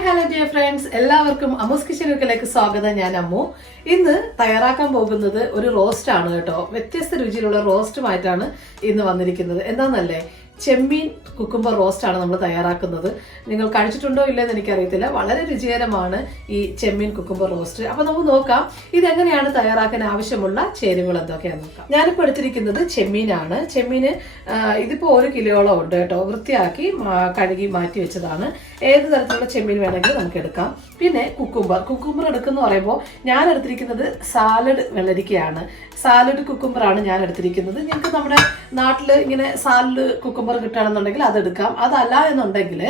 Hi hello dear friends, എല്ലാവർക്കും അമ്മൂസ് കിച്ചണിലേക്ക് സ്വാഗതം. ഞാൻ അമ്മു. ഇന്ന് തയ്യാറാക്കാൻ പോകുന്നത് ഒരു റോസ്റ്റ് ആണ് കേട്ടോ. വ്യത്യസ്ത രുചിയിലുള്ള റോസ്റ്റുമായിട്ടാണ് ഇന്ന് വന്നിരിക്കുന്നത്. എന്താണെന്നല്ലേ, ചെമ്മീൻ കുക്കുംബർ റോസ്റ്റ് ആണ് നമ്മൾ തയ്യാറാക്കുന്നത്. നിങ്ങൾ കഴിച്ചിട്ടുണ്ടോ ഇല്ലെന്ന് എനിക്കറിയത്തില്ല. വളരെ രുചികരമാണ് ഈ ചെമ്മീൻ കുക്കുംബർ റോസ്റ്റ്. അപ്പോൾ നമുക്ക് നോക്കാം ഇതെങ്ങനെയാണ് തയ്യാറാക്കാൻ ആവശ്യമുള്ള ചേരുവകൾ എന്തൊക്കെയാണെന്ന് നോക്കാം. ഞാനിപ്പോൾ എടുത്തിരിക്കുന്നത് ചെമ്മീനാണ്. ചെമ്മീന് ഇതിപ്പോൾ 1 കിലോയോളം ഉണ്ട് കേട്ടോ. വൃത്തിയാക്കി കഴുകി മാറ്റി വെച്ചതാണ്. ഏത് തരത്തിലുള്ള ചെമ്മീൻ വേണമെങ്കിലും നമുക്ക് എടുക്കാം. പിന്നെ കുക്കുംബർ എടുക്കുന്ന പറയുമ്പോൾ ഞാൻ എടുത്തിരിക്കുന്നത് സാലഡ് വെള്ളരിക്കയാണ്. സാലഡ് കുക്കുംബറാണ് ഞാൻ എടുത്തിരിക്കുന്നത്. നിങ്ങൾക്ക് നമ്മുടെ നാട്ടിൽ ഇങ്ങനെ സാലഡ് കുക്കുംബർ കിട്ടുകയാണെന്നുണ്ടെങ്കിൽ അതെടുക്കാം. അതല്ല എന്നുണ്ടെങ്കിൽ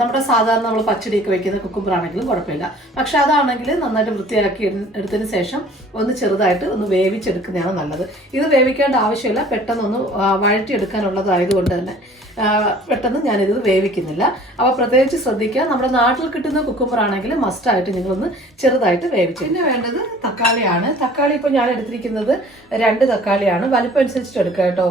നമ്മുടെ സാധാരണ നമ്മൾ പച്ചടിയൊക്കെ വെക്കുന്ന കുക്കുംബർ ആണെങ്കിലും കുഴപ്പമില്ല. പക്ഷെ അതാണെങ്കിൽ നന്നായിട്ട് വൃത്തിയാക്കി എടുത്തതിന് ശേഷം ഒന്ന് ചെറുതായിട്ട് ഒന്ന് വേവിച്ചെടുക്കുന്നതാണ് നല്ലത്. ഇത് വേവിക്കേണ്ട ആവശ്യമില്ല, പെട്ടെന്നൊന്ന് വഴറ്റിയെടുക്കാനുള്ളതായതുകൊണ്ട് തന്നെ പെട്ടെന്ന് ഞാനിത് വേവിക്കുന്നില്ല. അപ്പോൾ പ്രത്യേകിച്ച് ശ്രദ്ധിക്കുക, നമ്മുടെ നാട്ടിൽ കിട്ടുന്ന കുക്കുംബർ ആണെങ്കിൽ മസ്റ്റായിട്ട് നിങ്ങളൊന്ന് ചെറുതായിട്ട് വേവിച്ചു. പിന്നെ വേണ്ടത് തക്കാളിയാണ്. തക്കാളി ഇപ്പോൾ ഞാൻ എടുത്തിരിക്കുന്നത് 2 തക്കാളിയാണ്. വലിപ്പം അനുസരിച്ചിട്ട് എടുക്കുക കേട്ടോ.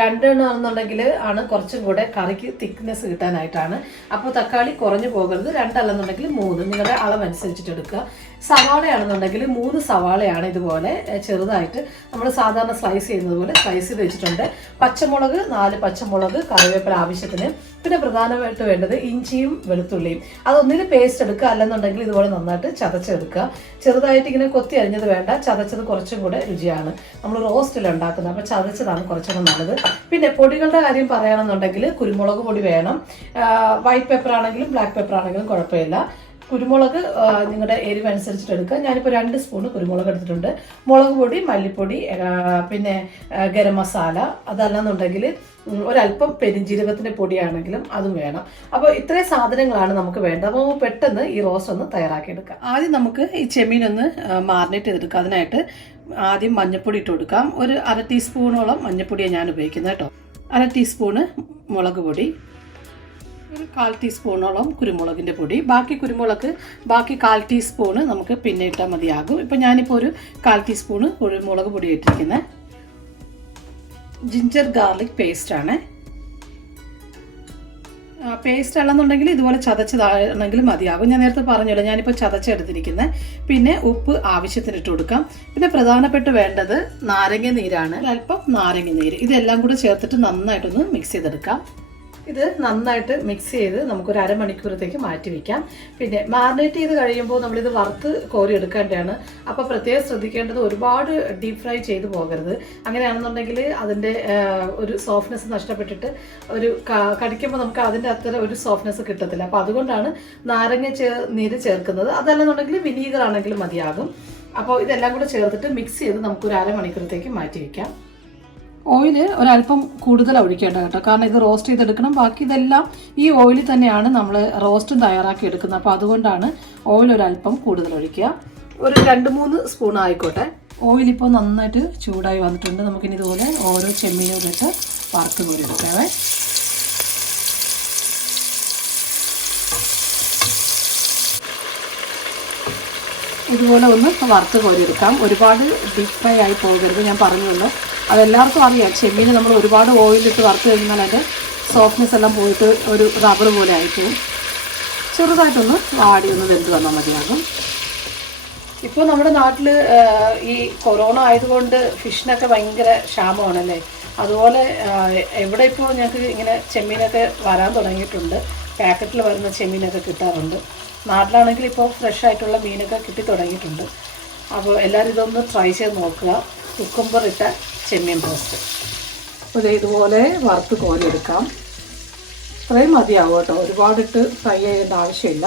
2 എന്നുണ്ടെങ്കിൽ ആണ് കുറച്ചും കൂടെ കറിക്ക് തിക്നെസ് കിട്ടാനായിട്ടാണ്. അപ്പോൾ തക്കാളി കുറഞ്ഞു പോകരുത്. 2 അല്ലെന്നുണ്ടെങ്കിൽ 3, നിങ്ങളുടെ അളവനുസരിച്ചിട്ട് എടുക്കുക. സവാളയാണെന്നുണ്ടെങ്കിൽ 3 സവാളയാണ് ഇതുപോലെ ചെറുതായിട്ട് നമ്മൾ സാധാരണ സ്ലൈസ് ചെയ്യുന്നത് പോലെ സ്ലൈസ് ചെയ്ത് വെച്ചിട്ടുണ്ട്. പച്ചമുളക് 4 പച്ചമുളക്, കറിവേപ്പില ആവശ്യത്തിന്. പിന്നെ പ്രധാനമായിട്ട് വേണ്ടത് ഇഞ്ചിയും വെളുത്തുള്ളിയും. അതൊന്നിന് പേസ്റ്റ് എടുക്കുക, അല്ലെന്നുണ്ടെങ്കിൽ ഇതുപോലെ നന്നായിട്ട് ചതച്ചെടുക്കുക. ചെറുതായിട്ട് ഇങ്ങനെ കൊത്തി അരിഞ്ഞത് വേണ്ട, ചതച്ചത് കുറച്ചും കൂടെ രുചിയാണ്. നമ്മൾ റോസ്റ്റിൽ ഉണ്ടാക്കുന്നത്, അപ്പോൾ ചതച്ചതാണ് കുറച്ചുകൂടെ നല്ലത്. പിന്നെ പൊടികളുടെ കാര്യം പറയുകയാണെന്നുണ്ടെങ്കിൽ കുരുമുളക് പൊടി വേണം. വൈറ്റ് പെപ്പർ ആണെങ്കിലും ബ്ലാക്ക് പെപ്പർ ആണെങ്കിലും കുഴപ്പമില്ല. കുരുമുളക് നിങ്ങളുടെ എരിവ് അനുസരിച്ചിട്ട് എടുക്കുക. ഞാനിപ്പോൾ 2 സ്പൂണ് കുരുമുളക് എടുത്തിട്ടുണ്ട്. മുളക് പൊടി, മല്ലിപ്പൊടി, പിന്നെ ഗരം മസാല, അതല്ലെന്നുണ്ടെങ്കിൽ ഒരല്പം പെരിഞ്ജീരകത്തിൻ്റെ പൊടിയാണെങ്കിലും അതും വേണം. അപ്പോൾ ഇത്രയും സാധനങ്ങളാണ് നമുക്ക് വേണ്ടത്. അപ്പോൾ പെട്ടെന്ന് ഈ റോസ്റ്റ് ഒന്ന് തയ്യാറാക്കിയെടുക്കാം. ആദ്യം നമുക്ക് ഈ ചെമ്മീനൊന്ന് മാറിനേറ്റ് ചെയ്തെടുക്കാം. അതിനായിട്ട് ആദ്യം മഞ്ഞൾപ്പൊടി ഇട്ട് കൊടുക്കാം. ഒരു 1/2 ടീസ്പൂണോളം മഞ്ഞൾപ്പൊടിയാണ് ഞാൻ ഉപയോഗിക്കുന്നത് കേട്ടോ. 1/2 ടീസ്പൂണ് മുളക് പൊടി, ഒരു 1/4 ടീസ്പൂണോളം കുരുമുളകിൻ്റെ പൊടി. ബാക്കി 1/4 ടീസ്പൂണ് നമുക്ക് പിന്നെ ഇട്ടാൽ മതിയാകും. ഇപ്പം ഞാനിപ്പോൾ ഒരു 1/4 ടീസ്പൂണ് കുരുമുളക് പൊടി ഇട്ടിരിക്കുന്നത്. Ginger garlic പേസ്റ്റാണ്. പേസ്റ്റ് അല്ലെന്നുണ്ടെങ്കിൽ ഇതുപോലെ ചതച്ചതാണെങ്കിലും മതിയാകും. ഞാൻ നേരത്തെ പറഞ്ഞല്ലോ, ഞാനിപ്പോൾ ചതച്ചെടുത്തിരിക്കുന്നത്. പിന്നെ ഉപ്പ് ആവശ്യത്തിന് ഇട്ട് കൊടുക്കാം. പിന്നെ പ്രധാനപ്പെട്ട് വേണ്ടത് നാരങ്ങ നീരാണ്. അല്പം നാരങ്ങ നീര്. ഇതെല്ലാം കൂടെ ചേർത്തിട്ട് നന്നായിട്ടൊന്ന് മിക്സ് ചെയ്തെടുക്കാം. ഇത് നന്നായിട്ട് മിക്സ് ചെയ്ത് നമുക്കൊരു അരമണിക്കൂറത്തേക്ക് മാറ്റി വയ്ക്കാം. പിന്നെ മാറിനേറ്റ് ചെയ്ത് കഴിയുമ്പോൾ നമ്മളിത് വറുത്ത് കോരി എടുക്കേണ്ടതാണ്. അപ്പോൾ പ്രത്യേകം ശ്രദ്ധിക്കേണ്ടത് ഒരുപാട് ഡീപ്പ് ഫ്രൈ ചെയ്ത് പോകരുത്. അങ്ങനെയാണെന്നുണ്ടെങ്കിൽ അതിൻ്റെ ഒരു സോഫ്റ്റ്നെസ് നഷ്ടപ്പെട്ടിട്ട് ഒരു കടിക്കുമ്പോൾ നമുക്ക് അതിൻ്റെ അത്ര ഒരു സോഫ്റ്റ്നെസ് കിട്ടത്തില്ല. അപ്പോൾ അതുകൊണ്ടാണ് നാരങ്ങ നീര് ചേർക്കുന്നത്. അതല്ലെന്നുണ്ടെങ്കിൽ വിനീഗർ ആണെങ്കിലും മതിയാകും. അപ്പോൾ ഇതെല്ലാം കൂടെ ചേർത്തിട്ട് മിക്സ് ചെയ്ത് നമുക്കൊരു അരമണിക്കൂറത്തേക്ക് മാറ്റി വയ്ക്കാം. ഓയില് ഒരല്പം കൂടുതൽ ഒഴിക്കേണ്ട കേട്ടോ, കാരണം ഇത് റോസ്റ്റ് ചെയ്തെടുക്കണം. ബാക്കി ഇതെല്ലാം ഈ ഓയിലിൽ തന്നെയാണ് നമ്മൾ റോസ്റ്റും തയ്യാറാക്കി എടുക്കുന്നത്. അപ്പോൾ അതുകൊണ്ടാണ് ഓയിൽ ഒരല്പം കൂടുതൽ ഒഴിക്കുക. ഒരു 2-3 സ്പൂൺ ആയിക്കോട്ടെ. ഓയിലിപ്പോൾ നന്നായിട്ട് ചൂടായി വന്നിട്ടുണ്ട്. നമുക്കിനി ഇതുപോലെ ഓരോ ചെമ്മീനും ഇട്ട് വറുത്ത് കോരി എടുക്കാവേ. ഇതുപോലെ ഒന്ന് വറുത്ത് കോരിയെടുക്കാം. ഒരുപാട് ഡീപ്പ് ഫ്രൈ ആയി പോകരുത്. ഞാൻ പറഞ്ഞല്ലോ, അതെല്ലാവർക്കും അറിയാം. ചെമ്മീന് നമ്മൾ ഒരുപാട് ഓയിലിട്ട് വറുത്ത് കഴിഞ്ഞാൽ അതിൻ്റെ സോഫ്റ്റ്നെസ് എല്ലാം പോയിട്ട് ഒരു റബ്ബർ പോലെ ആയിപ്പോവും. ചെറുതായിട്ടൊന്ന് ഒന്ന് വെന്ത് വന്നാൽ മതിയാകും. ഇപ്പോൾ നമ്മുടെ നാട്ടിൽ ഈ കൊറോണ ആയതുകൊണ്ട് ഫിഷിനൊക്കെ ഭയങ്കര ക്ഷാമമാണല്ലേ. അതുപോലെ എവിടെ ഇപ്പോൾ ഞങ്ങൾക്ക് ഇങ്ങനെ ചെമ്മീനൊക്കെ വരാൻ തുടങ്ങിയിട്ടുണ്ട്. പാക്കറ്റിൽ വരുന്ന ചെമ്മീനൊക്കെ കിട്ടാറുണ്ട്. നാട്ടിലാണെങ്കിൽ ഇപ്പോൾ ഫ്രഷ് ആയിട്ടുള്ള മീനൊക്കെ കിട്ടി തുടങ്ങിയിട്ടുണ്ട്. അപ്പോൾ എല്ലാവരും ഇതൊന്ന് ട്രൈ ചെയ്ത് നോക്കുക. കുക്കുംബർ ഇട്ട ചെമ്മീൻ റോസ്റ്റ്. അപ്പോൾ ഇതുപോലെ വറുത്ത് കോരിയെടുക്കാം. ഇത്രയും മതിയാവും കേട്ടോ, ഒരുപാടിട്ട് ഫ്രൈ ചെയ്യേണ്ട ആവശ്യമില്ല.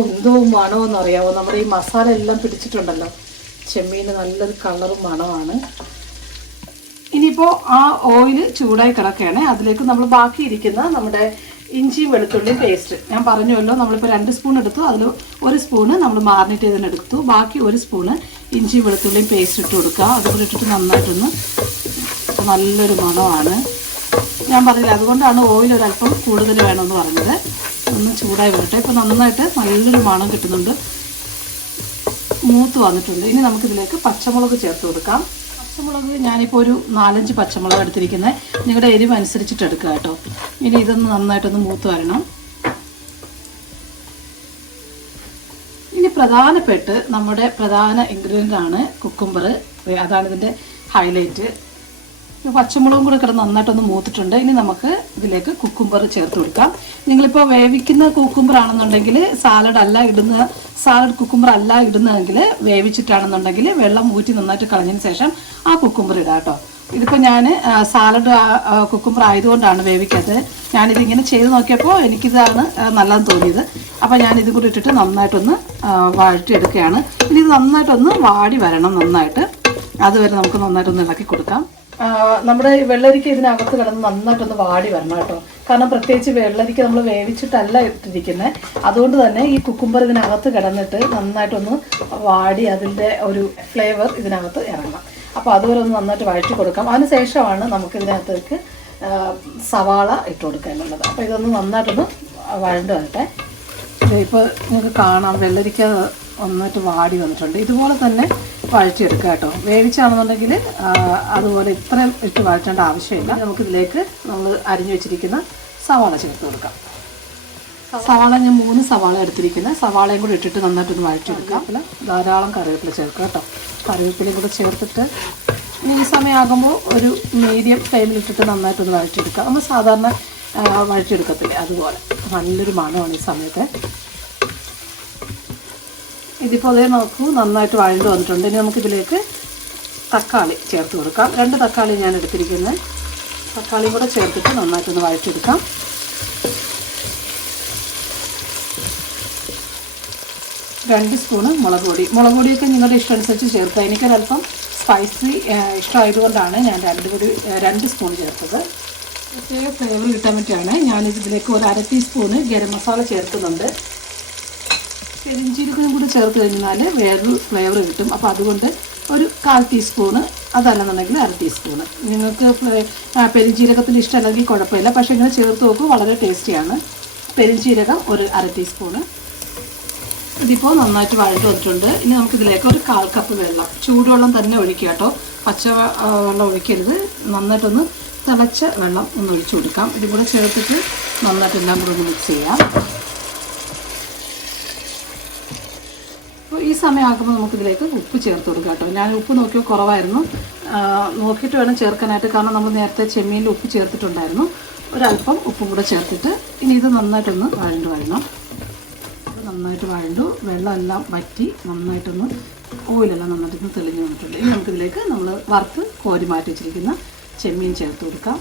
എന്തോ മണമെന്ന് അറിയാമോ, നമ്മുടെ ഈ മസാല എല്ലാം പിടിച്ചിട്ടുണ്ടല്ലോ. ചെമ്മീന് നല്ലൊരു കളറും മണമാണ്. ഇനിയിപ്പോൾ ആ ഓയിൽ ചൂടായി കിടക്കുകയാണ്. അതിലേക്ക് നമ്മൾ ബാക്കിയിരിക്കുന്ന നമ്മുടെ ഇഞ്ചിയും വെളുത്തുള്ളിയും പേസ്റ്റ് ഞാൻ പറഞ്ഞുവല്ലോ, നമ്മളിപ്പോൾ 2 സ്പൂൺ എടുത്തു. അതിൽ 1 സ്പൂണ് നമ്മൾ മാറിനേറ്റ് ചെയ്തതിനെടുത്തു. ബാക്കി 1 സ്പൂണ് ഇഞ്ചി വെളുത്തുള്ളിയും പേസ്റ്റ് ഇട്ട് കൊടുക്കുക. അതുപോലെ ഇട്ടിട്ട് നന്നായിട്ടൊന്ന്, നല്ലൊരു മണമാണ്. ഞാൻ പറഞ്ഞില്ല, അതുകൊണ്ടാണ് ഓയിൽ ഒരല്പം കൂടുതൽ വേണമെന്ന് പറഞ്ഞത്. ഒന്ന് ചൂടായി വരട്ടെ. ഇപ്പോൾ നന്നായിട്ട് നല്ലൊരു മണം കിട്ടുന്നുണ്ട്. മൂത്ത് വന്നിട്ടുണ്ട്. ഇനി നമുക്കിതിലേക്ക് പച്ചമുളക് ചേർത്ത് കൊടുക്കാം. പച്ചമുളക് ഞാനിപ്പോൾ ഒരു 4-5 പച്ചമുളക് എടുത്തിരിക്കുന്നത്. നിങ്ങളുടെ എരിവ് അനുസരിച്ചിട്ട് എടുക്കുക കേട്ടോ. ഇനി ഇതൊന്ന് നന്നായിട്ടൊന്ന് മൂത്ത് വരണം. ഇനി പ്രധാനപ്പെട്ട് നമ്മുടെ പ്രധാന ഇൻഗ്രീഡിയൻ്റ് ആണ് കുക്കുംബർ. അതാണ് ഇതിൻ്റെ ഹൈലൈറ്റ്. പച്ചമുളകും കൂടെ കിടന്ന് നന്നായിട്ടൊന്ന് മൂത്തിട്ടുണ്ട്. ഇനി നമുക്ക് ഇതിലേക്ക് കുക്കുംബർ ചേർത്ത് കൊടുക്കാം. നിങ്ങളിപ്പോൾ വേവിക്കുന്ന കുക്കുംബർ ആണെന്നുണ്ടെങ്കിൽ സാലഡ് കുക്കുംബർ അല്ല ഇടുന്നതെങ്കിൽ വേവിച്ചിട്ടാണെന്നുണ്ടെങ്കിൽ വെള്ളം ഊറ്റി നന്നായിട്ട് കളഞ്ഞതിന് ശേഷം ആ കുക്കുംബർ ഇടാം കേട്ടോ. ഇതിപ്പോൾ ഞാൻ സാലഡ് കുക്കുംബർ ആയതുകൊണ്ടാണ് വേവിക്കാത്തത്. ഞാനിതിങ്ങനെ ചെയ്ത് നോക്കിയപ്പോൾ എനിക്കിതാണ് നല്ലതെന്ന് തോന്നിയത്. അപ്പോൾ ഞാനിത് കൂടി ഇട്ടിട്ട് നന്നായിട്ടൊന്ന് വഴറ്റിയെടുക്കുകയാണ്. ഇനി ഇത് നന്നായിട്ടൊന്ന് വാടി വരണം. നന്നായിട്ട് അതുവരെ നമുക്ക് നന്നായിട്ടൊന്ന് ഇളക്കി കൊടുക്കാം. നമ്മുടെ വെള്ളരിക്ക ഇതിനകത്ത് കിടന്ന് നന്നായിട്ടൊന്ന് വാടി വരണം കേട്ടോ. കാരണം പ്രത്യേകിച്ച് വെള്ളരിക്ക നമ്മൾ വേവിച്ചിട്ടല്ല ഇട്ടിരിക്കുന്നത്. അതുകൊണ്ട് തന്നെ ഈ കുക്കുംബർ ഇതിനകത്ത് കിടന്നിട്ട് നന്നായിട്ടൊന്ന് വാടി അതിൻ്റെ ഒരു ഫ്ലേവർ ഇതിനകത്ത് ഇറങ്ങണം. അപ്പോൾ അതുവരെ ഒന്ന് നന്നായിട്ട് വഴറ്റി കൊടുക്കാം. അതിന് ശേഷമാണ് നമുക്ക് ഇതിനകത്തേക്ക് സവാള ഇട്ട് കൊടുക്കാനുള്ളത്. അപ്പോൾ ഇതൊന്ന് നന്നായിട്ടൊന്ന് വഴണ്ട് വരട്ടെ. ഇപ്പോൾ നിങ്ങൾക്ക് കാണാം വെള്ളരിക്ക നന്നായിട്ട് വാടി വന്നിട്ടുണ്ട്. ഇതുപോലെ തന്നെ വഴറ്റിയെടുക്കുക കേട്ടോ. വേവിച്ചാണെന്നുണ്ടെങ്കിൽ അതുപോലെ ഇത്രയും ഇട്ട് വഴറ്റേണ്ട ആവശ്യമില്ല. നമുക്കിതിലേക്ക് നമ്മൾ അരിഞ്ഞു വെച്ചിരിക്കുന്ന സവാള ചേർത്ത് കൊടുക്കാം. സവാള ഞാൻ 3 സവാള എടുത്തിരിക്കുന്നത്. സവാളയും കൂടി ഇട്ടിട്ട് നന്നായിട്ടൊന്ന് വഴറ്റിയെടുക്കാം. പിന്നെ ധാരാളം കറിവേപ്പില ചേർക്കുക കേട്ടോ. കറിവേപ്പിലയും കൂടെ ചേർത്തിട്ട് ഈ സമയമാകുമ്പോൾ ഒരു മീഡിയം ഫ്ലെയിമിലിട്ടിട്ട് നന്നായിട്ടൊന്ന് വഴറ്റിയെടുക്കുക. നമ്മൾ സാധാരണ വഴറ്റിയെടുക്കത്തില്ലേ അതുപോലെ നല്ലൊരു മണമാണ് ഈ സമയത്ത്. ഇതിപ്പോൾ അതേ നോക്കൂ നന്നായിട്ട് വഴണ്ട് വന്നിട്ടുണ്ട്. ഇനി നമുക്കിതിലേക്ക് തക്കാളി ചേർത്ത് കൊടുക്കാം. 2 തക്കാളി ഞാൻ എടുത്തിരിക്കുന്നത്. തക്കാളിയും കൂടെ ചേർത്തിട്ട് നന്നായിട്ടൊന്ന് വഴറ്റിയെടുക്കാം. രണ്ട് സ്പൂണ് മുളക് പൊടിയൊക്കെ നിങ്ങളുടെ ഇഷ്ടം അനുസരിച്ച് ചേർക്കുക. എനിക്കൊരല്പം സ്പൈസി ഇഷ്ടമായതുകൊണ്ടാണ് ഞാൻ 2 സ്പൂൺ ചേർത്തത്. പ്രത്യേക ഫ്ലേവർ കിട്ടാൻ വേണ്ടിയാണ് ഞാനിതിലേക്ക് ഒരു 1/2 ടീസ്പൂണ് ഗരം മസാല ചേർക്കുന്നുണ്ട്. പെരിഞ്ചീരകം കൂടി ചേർത്ത് കഴിഞ്ഞാൽ വേറൊരു ഫ്ലേവർ കിട്ടും. അപ്പോൾ അതുകൊണ്ട് ഒരു 1/4 ടീസ്പൂണ്, അതല്ലെന്നുണ്ടെങ്കിൽ 1/2 ടീസ്പൂണ്. നിങ്ങൾക്ക് പെരിഞ്ചീരകത്തിൽ ഇഷ്ടമല്ലെങ്കിൽ കുഴപ്പമില്ല. പക്ഷേ ഇങ്ങനെ ചേർത്ത് നോക്കും, വളരെ ടേസ്റ്റിയാണ്. പെരിഞ്ചീരകം ഒരു 1/2 ടീസ്പൂണ്. ഇതിപ്പോൾ നന്നായിട്ട് വഴണ്ട് വന്നിട്ടുണ്ട്. ഇനി നമുക്കിതിലേക്ക് ഒരു 1/4 കപ്പ് വെള്ളം, ചൂടുവെള്ളം തന്നെ ഒഴിക്കുക കേട്ടോ. പച്ച വെള്ളം ഒഴിക്കരുത്. നന്നായിട്ടൊന്ന് തിളച്ച വെള്ളം ഒന്ന് ഒഴിച്ചു കൊടുക്കാം. ഇതും കൂടെ ചേർത്തിട്ട് നന്നായിട്ട് എല്ലാം കൂടെ ഒന്ന് മിക്സ് ചെയ്യാം. അപ്പോൾ ഈ സമയമാകുമ്പോൾ നമുക്കിതിലേക്ക് ഉപ്പ് ചേർത്ത് കൊടുക്കാം കേട്ടോ. ഞാൻ ഉപ്പ് നോക്കിയാൽ കുറവായിരുന്നു, നോക്കിയിട്ട് വേണം ചേർക്കാനായിട്ട്. കാരണം നമ്മൾ നേരത്തെ ചെമ്മീനിൽ ഉപ്പ് ചേർത്തിട്ടുണ്ടായിരുന്നു. ഒരല്പം ഉപ്പും കൂടെ ചേർത്തിട്ട് ഇനി ഇത് നന്നായിട്ടൊന്ന് വഴണം. നന്നായിട്ട് വഴണ്ടു, വെള്ളമെല്ലാം വറ്റി നന്നായിട്ടൊന്ന് ഓയിലെല്ലാം നന്നായിട്ടൊന്ന് തെളിഞ്ഞ് വന്നിട്ടുണ്ട്. ഇനി നമുക്കിതിലേക്ക് നമ്മൾ വറുത്ത് കോരി മാറ്റി വെച്ചിരിക്കുന്ന ചെമ്മീൻ ചേർത്ത് കൊടുക്കാം.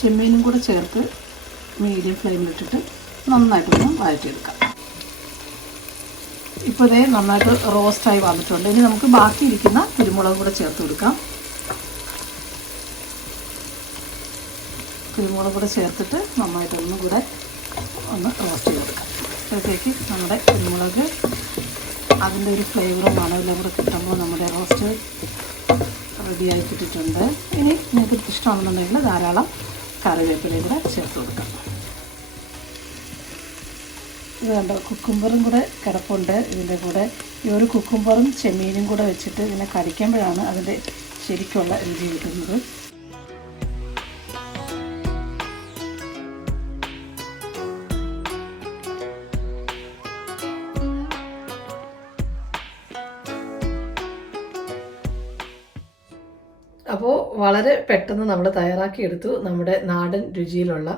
ചെമ്മീനും കൂടെ ചേർത്ത് മീഡിയം ഫ്ലെയിമിലിട്ടിട്ട് നന്നായിട്ടൊന്ന് വഴറ്റിയെടുക്കാം. ഇപ്പോൾ ഇതേ നന്നായിട്ട് റോസ്റ്റായി വന്നിട്ടുണ്ട്. ഇനി നമുക്ക് ബാക്കിയിരിക്കുന്ന കുരുമുളക് കൂടെ ചേർത്ത് കൊടുക്കാം. കുരുമുളക് കൂടെ ചേർത്തിട്ട് നന്നായിട്ടൊന്നും കൂടെ ഒന്ന് റോസ്റ്റ് ചെയ്ത് കൊടുക്കാം. അപ്പോഴത്തേക്ക് നമ്മുടെ കുരുമുളക് അതിൻ്റെ ഒരു ഫ്ലേവറും മണമെല്ലാം കൂടെ കിട്ടുമ്പോൾ നമ്മുടെ റോസ്റ്റ് റെഡിയായി കിട്ടിയിട്ടുണ്ട്. ഇനി നിങ്ങൾക്ക് ഇഷ്ടമാണെന്നുണ്ടെങ്കിൽ ധാരാളം കറിവേപ്പിലയും കൂടെ ചേർത്ത് കൊടുക്കാം. ഇത് കണ്ടോ, കുക്കുംബറും കൂടെ കിടപ്പുണ്ട് ഇതിൻ്റെ കൂടെ. ഈ ഒരു കുക്കുംബറും ചെമ്മീനും കൂടെ വെച്ചിട്ട് ഇങ്ങനെ കടിക്കുമ്പോഴാണ് അതിൻ്റെ ശരിക്കുള്ള രുചി കിട്ടുന്നത്. അപ്പോൾ വളരെ പെട്ടെന്ന് നമ്മൾ തയ്യാറാക്കിയെടുത്തു നമ്മുടെ നാടൻ രുചിയിലുള്ള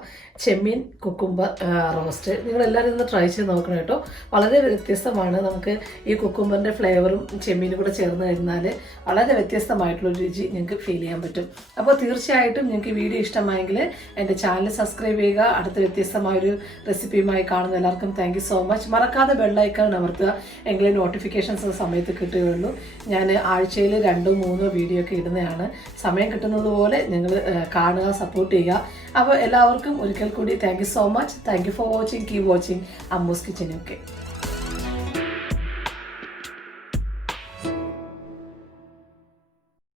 ചെമ്മീൻ കുക്കുംബർ റോസ്റ്റ്. നിങ്ങളെല്ലാവരും ഒന്ന് ട്രൈ ചെയ്ത് നോക്കണം കേട്ടോ. വളരെ വ്യത്യസ്തമാണ്. നമുക്ക് ഈ കുക്കുംബറിൻ്റെ ഫ്ലേവറും ചെമ്മീനും കൂടെ ചേർന്ന് കഴിഞ്ഞാൽ വളരെ വ്യത്യസ്തമായിട്ടുള്ള രുചി നിങ്ങൾക്ക് ഫീൽ ചെയ്യാൻ പറ്റും. അപ്പോൾ തീർച്ചയായിട്ടും നിങ്ങൾക്ക് വീഡിയോ ഇഷ്ടമായെങ്കിൽ എൻ്റെ ചാനൽ സബ്സ്ക്രൈബ് ചെയ്യുക. അടുത്ത വ്യത്യസ്തമായൊരു റെസിപ്പിയുമായി കാണുന്ന എല്ലാവർക്കും താങ്ക് യു സോ മച്ച്. മറക്കാതെ ബെല്ലൈക്കൺ അമർത്തുക, എങ്കിലും നോട്ടിഫിക്കേഷൻസ് സമയത്ത് കിട്ടുകയുള്ളൂ. ഞാൻ ആഴ്ചയിൽ 2-3 വീഡിയോ ഒക്കെ ഇടുന്നതാണ്. സമയം കിട്ടുന്നത് പോലെ നിങ്ങൾ കാണുക, സപ്പോർട്ട് ചെയ്യുക. അപ്പോൾ എല്ലാവർക്കും ഒരിക്കൽ കൂടി thank you so much. Thank you for watching. Keep watching Ammu's kitchen. Okay.